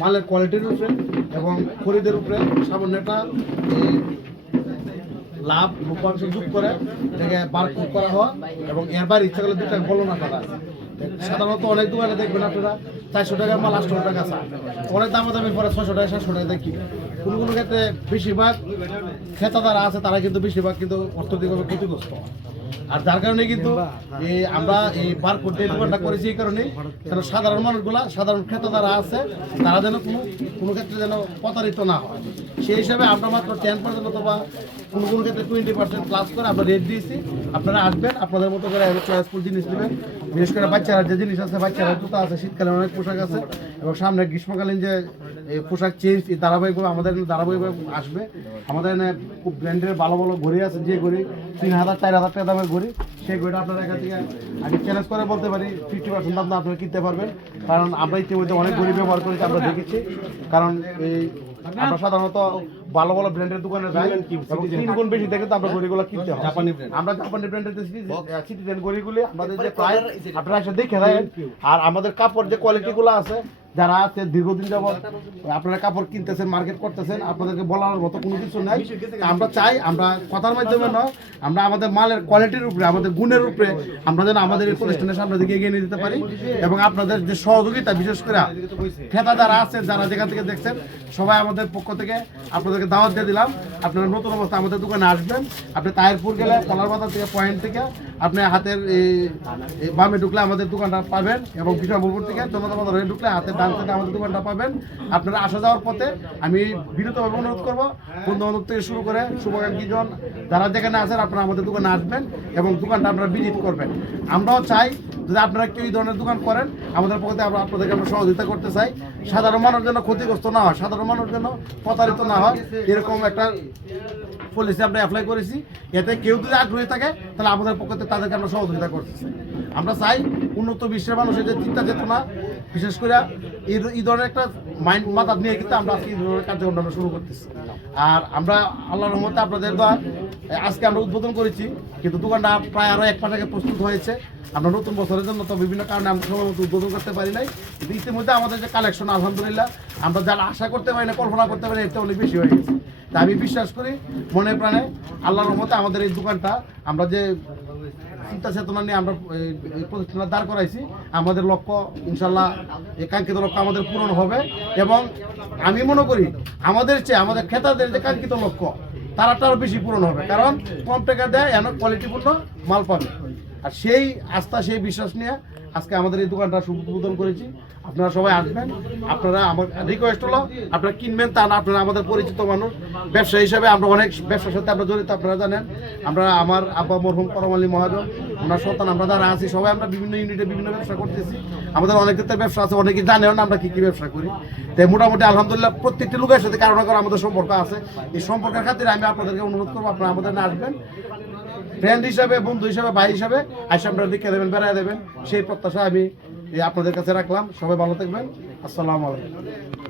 মালের কোয়ালিটির উপরে এবং খরিদের উপরে সামান্য একটা লাভ রূপাংশ যোগ করে থেকে বারকোড করা হওয়া এবং এরবার ইচ্ছা করলে দুটা বলনা করা আছে। সাধারণত অনেক দোকানে দেখবেন আপনারা 400 টাকার মাল 800 টাকা আছে, অনেক দামাদামি পরে 600 টাকা 700 টাকা দেখি। কোনো কোনো ক্ষেত্রে বেশিরভাগ ক্রেতা যারা আছে তারা কিন্তু বেশিরভাগ কিন্তু অর্থনৈতিকভাবে ক্ষতিগ্রস্ত। আর যার কারণে কিন্তু আমরা এই বারকোড দিয়ে দোকানটা করেছি এই কারণে যেন সাধারণ মানুষগুলা সাধারণ ক্রেতা যারা আছে তারা যেন কোনো ক্ষেত্রে যেন প্রতারিত না হয়, সেই হিসাবে আমরা মাত্র 10% অথবা কোনো কোনো ক্ষেত্রে 20% প্লাস করে আমরা রেট দিয়েছি। আপনারা আসবেন, আপনাদের মতো করে চয়েসফুল জিনিস নেবেন। বিশেষ করে বাচ্চারা যে জিনিস আছে, বাচ্চারা জুতা আছে, শীতকালে অনেক পোশাক আছে এবং সামনে গ্রীষ্মকালীন যে পোশাক চেঞ্জ এই ধারাবাহিকভাবে আমাদের ধারাবাহিকভাবে আসবে। আমাদের এখানে খুব ব্র্যান্ডের ভালো ভালো ঘড়ি আছে, যে ঘড়ি 3000 4000 টাকা দামের ঘড়ি, সেই ঘড়িটা আপনারা এখান থেকে আমি চ্যালেঞ্জ করে বলতে পারি 50% দাম আপনারা কিনতে পারবেন। কারণ আমরা ইতিমধ্যে অনেক ঘড়ি ব্যবহার করেছি, আমরা দেখেছি। কারণ এই আমরা সাধারণত ভালো ভালো ব্র্যান্ডের দোকানে যাই এবং 3 গুণ বেশি দেখে তো আমরা ঘড়িগুলো কিনতে হয়। আমরা জাপানি ব্র্যান্ডের সিটিজেন ঘড়িগুলি আমাদের যে প্রাইস আপনারা এসে দেখে দেন। আর আমাদের কাপড় যে কোয়ালিটিগুলো আছে, যারা আছে দীর্ঘদিন যাবত আপনারা কাপড় কিনতেছেন, মার্কেট করতেছেন, আপনাদেরকে বলার মতো কোনো কিছু নাই। আমরা চাই আমরা কথার মাধ্যমে নয়, আমরা আমাদের মালের কোয়ালিটির উপরে, আমাদের গুণের উপরে আমরা যেন আমাদের এই প্রতিষ্ঠানের সামনে দিকে এগিয়ে নিয়ে যেতে পারি। এবং আপনাদের যে সহযোগিতা, বিশেষ করে ক্রেতা যারা আছে, যারা যেখান থেকে দেখছেন, সবাই আমাদের পক্ষ থেকে আপনাদেরকে দাওয়াত দিয়ে দিলাম। আপনারা নতুন অবস্থা আমাদের দোকানে আসবেন। আপনি তাহিরপুর গেলে কলার বাজার থেকে পয়েন্ট থেকে আপনি হাতের বামে ঢুকলে আমাদের দোকানটা পাবেন এবং কৃষ্ণপুর থেকে জনতা বাজার হয়ে ঢুকলে হাতের ডান সাইডে আমাদের দোকানটা পাবেন। আপনারা আসা যাওয়ার পথে আমি বিরতভাবে অনুরোধ করবো, বন্ধু বান্ধব থেকে শুরু করে শুভাকাঙ্ক্ষীজন যারা যেখানে আছেন আপনারা আমাদের দোকানে আসবেন এবং দোকানটা আপনারা ভিজিট করবেন। আমরাও চাই যদি আপনারা কেউ এই ধরনের দোকান করেন, আমাদের পক্ষ থেকে আমরা আপনাদেরকে আমরা সহযোগিতা করতে চাই। সাধারণ মানুষ যেন ক্ষতিগ্রস্ত না হয়, সাধারণ মানুষ যেন প্রতারিত না হয়, এরকম একটা পলিসি আমরা অ্যাপ্লাই করেছি। এতে কেউ যদি আগ্রহী থাকে তাহলে আমাদের পক্ষ থেকে তাদেরকে আমরা সহযোগিতা করতেছি। আমরা চাই উন্নত বিশ্বের মানুষের যে চিন্তা চেতনা, বিশেষ করে এই ধরনের একটা মাইন্ড মাথা নিয়ে কিন্তু আমরা আজকে এই ধরনের কার্যক্রম আমরা শুরু করতেছি। আর আমরা আল্লাহর রহমতে আপনাদের দ্বারা আজকে আমরা উদ্বোধন করেছি, কিন্তু দোকানটা প্রায় আরও 1 মাস আগে প্রস্তুত হয়েছে। আমরা নতুন বছরের জন্য তো বিভিন্ন কারণে আমরা সময় মতো উদ্বোধন করতে পারি নাই, কিন্তু ইতিমধ্যে আমাদের যে কালেকশন আলহামদুলিল্লাহ আমরা যারা আশা করতে পারি না, কল্পনা করতে পারি, এটা অনেক বেশি হয়ে গেছে। তা আমি বিশ্বাস করি মনে প্রাণে আল্লাহর রহমতে আমাদের এই দোকানটা আমরা যে চিন্তা চেতনা নিয়ে আমরা এই প্রতিষ্ঠানটা দাঁড় করাইছি, আমাদের লক্ষ্য ইনশাল্লাহ এই কাঙ্ক্ষিত লক্ষ্য আমাদের পূরণ হবে। এবং আমি মনে করি আমাদের চেয়ে আমাদের ক্রেতাদের যে কাঙ্ক্ষিত লক্ষ্য তারাটা আরও বেশি পূরণ হবে, কারণ কম টাকা দেয় এমন কোয়ালিটিপূর্ণ মাল পাবে। আর সেই আস্থা, সেই বিশ্বাস নিয়ে আজকে আমাদের এই দোকানটা শুভ উদ্বোধন করেছি। আপনারা সবাই আসবেন। আপনারা আমার রিকোয়েস্ট হলো আপনারা কিনবেন, তা না আপনারা আমাদের পরিচিত মানুষ, ব্যবসা হিসাবে আমরা অনেক ব্যবসার সাথে আমরা জড়িত, আপনারা জানেন। আমরা আমার আব্বা মরহুম করম আলী মহাজন, ওনার সন্তান আমরা যারা আছি সবাই আমরা বিভিন্ন ইউনিটে বিভিন্ন ব্যবসা করতেছি। আমাদের অনেক ক্ষেত্রে ব্যবসা আছে, অনেকে জানেও না আমরা কী কী ব্যবসা করি। তাই মোটামুটি আলহামদুলিল্লাহ প্রত্যেকটি লোকের সাথে কারো না কারো আমাদের সম্পর্ক আছে। এই সম্পর্কের খাতিরে আমি আপনাদেরকে অনুরোধ করবো আপনারা আমাদের না আসবেন, ফ্রেন্ড হিসাবে, বন্ধু হিসাবে, ভাই হিসাবে আইসা আপনারা দেখে দেবেন, বেড়ায় দেবেন, সেই প্রত্যাশা আমি আপনাদের কাছে রাখলাম। সবাই ভালো থাকবেন। আসসালামু আলাইকুম।